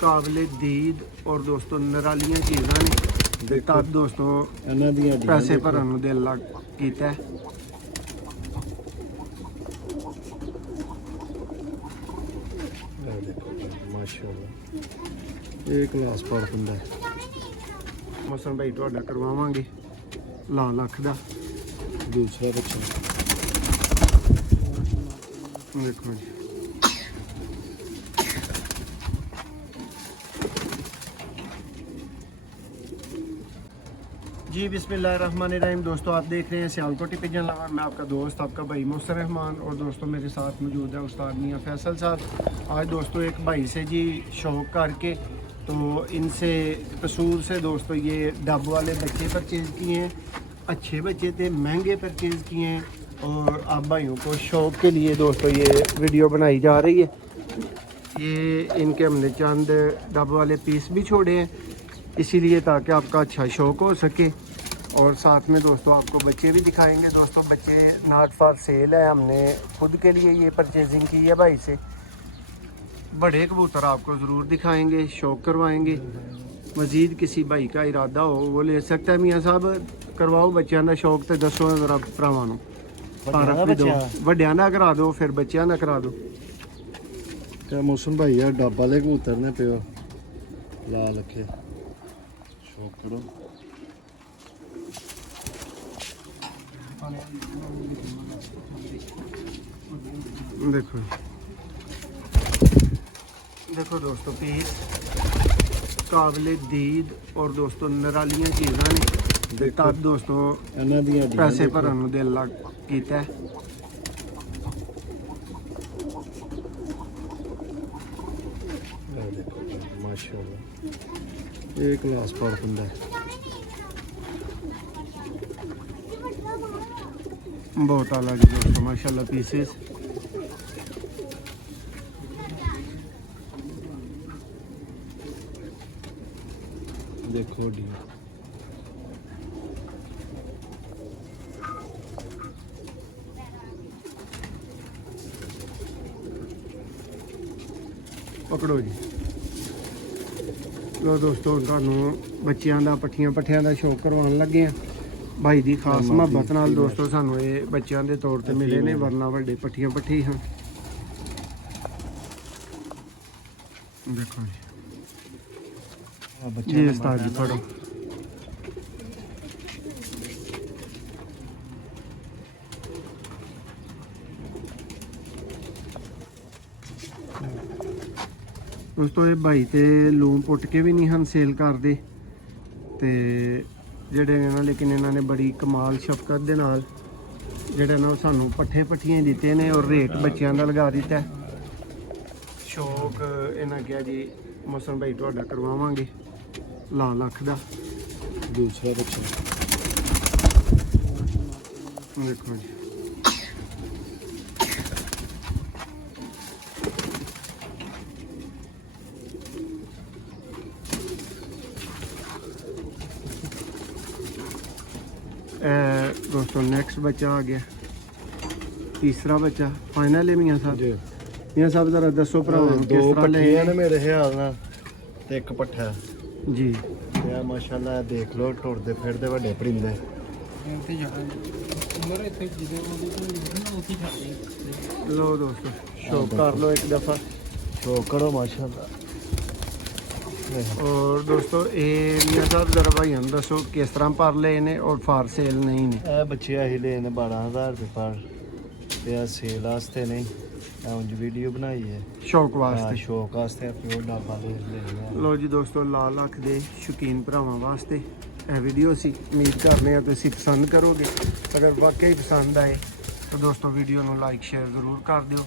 काबिले दीद और दोस्तों नरालियां चीज़ां ने तब दोस्तों पैसे भरन नूं दिल लग कीता है। माशाअल्लाह ये क्लास पढ़ दिंदा है। मौसम भाई तुहाडा करवावांगे ला लख दा दूसरा बच्चा देखो जी। जी बिस्मिल्लाहिर्रहमानिर्रहीम। दोस्तों आप देख रहे हैं सियालकोटी पिजन लवर। मैं आपका दोस्त आपका भाई मोहसिन रहमान और दोस्तों मेरे साथ मौजूद है उस्ताद मियाँ फैसल साहब। आज दोस्तों एक भाई से जी शौक़ करके तो इनसे कसूर से दोस्तों ये डब वाले बच्चे परचेज़ किए हैं। अच्छे बच्चे थे, महंगे परचेज़ किए हैं और आप भाइयों को शौक़ के लिए दोस्तों ये वीडियो बनाई जा रही है। ये इनके हमने चंद डब वाले पीस भी छोड़े हैं इसीलिए ताकि आपका अच्छा शौक़ हो सके और साथ में दोस्तों आपको बच्चे भी दिखाएंगे। दोस्तों बच्चे नॉट फॉर सेल है, हमने खुद के लिए ये परचेजिंग की है भाई से। बड़े कबूतर आपको ज़रूर दिखाएंगे, शौक़ करवाएंगे। मज़ीद किसी भाई का इरादा हो वो ले सकता है। मियाँ साहब करवाओ बच्चों का शौक़ तो दसो ज़रा भरावां नूं तारफ भी दो, वड्डियां दा करा दो फिर बच्चों का करा दो। क्या मौसम भाई यार डब वाले कबूतर ने पियो ला रखे शौक करो। देखो देखो दोस्तों पीस काबिले दीद और दोस्तों नरालियां चीज़ां ने तब दोस्तों पैसे भरन नूं दिल लग कीता है। माशाअल्लाह ये क्लास पढ़ दिंदा है। बहुत आला जी दोस्तों माशाल्लाह पीसेस। देखो डी पकड़ो जी। लो दोस्तों तुहानूं बच्चों का पट्ठियां पट्ठियां का शौक करवाने लगे हैं। भाई की खास मुहब्बत नाल दोस्तों सानू ये बच्चों के तौर पर मिले ने, वरना वड्डे पट्ठियां पट्ठी हैं। देखो जी जी उस्ताद जी फड़ो। दोस्तों ये भाई तो लूम पुट के भी नहीं हम सेल करते ते ਜਿਹੜੇ ਨੇ ਲੇਕਿਨ ਇਹਨਾਂ ਨੇ ਬੜੀ ਕਮਾਲ ਸ਼ਫਕਤ ਦੇ ਨਾਲ ਜਿਹੜੇ ਨਾ ਸਾਨੂੰ ਪੱਠੇ ਪੱਠੀਆਂ ਦਿੱਤੇ ਨੇ ਔਰ ਰੇਟ ਬੱਚਿਆਂ ਦਾ ਲਗਾ ਦਿੱਤਾ। ਸ਼ੌਕ ਇਹਨਾਂ ਕਿਹਾ ਜੀ ਮੌਸਮ ਭਾਈ ਤੁਹਾਡਾ ਕਰਵਾਵਾਂਗੇ ਲਾ ਲੱਖ ਦਾ दूसरा बच्चा ਦੇਖੋ ਜੀ। दोस्तों नेक्स्ट बच्चा आ गया, तीसरा बच्चा फाइनल है। मियाँ साहब मियाँ साहब जरा दसो भरावां दो पट्ठियां ने मेरे ख्याल नाल ते एक पट्ठा जी। यार माशाल्लाह देख लो टुरदे फिरदे वड्डे परिंदे। लो दोस्तों शौक कर लो एक दफ़ा, शौक करो माशाल्लाह। और दोस्तों ये मियाँ साहब जरा भाई हम दसो किस तरह पर ले ने और फार सेल नहीं ने। ए बच्चे अही ले ने 12,000 रुपये पर ते सेल वास्ते नहीं, उंज वीडियो बनाई है शौक वास्ते, शौक वास्ते प्योर ढाबा ले। लो जी दोस्तों ला लख दे शौकीन भरावां वास्ते यह वीडियो सी। उम्मीद करने हैं तुसीं पसंद करोगे। अगर वाकई पसंद आए तो दोस्तों वीडियो को लाइक शेयर ज़रूर कर दियो।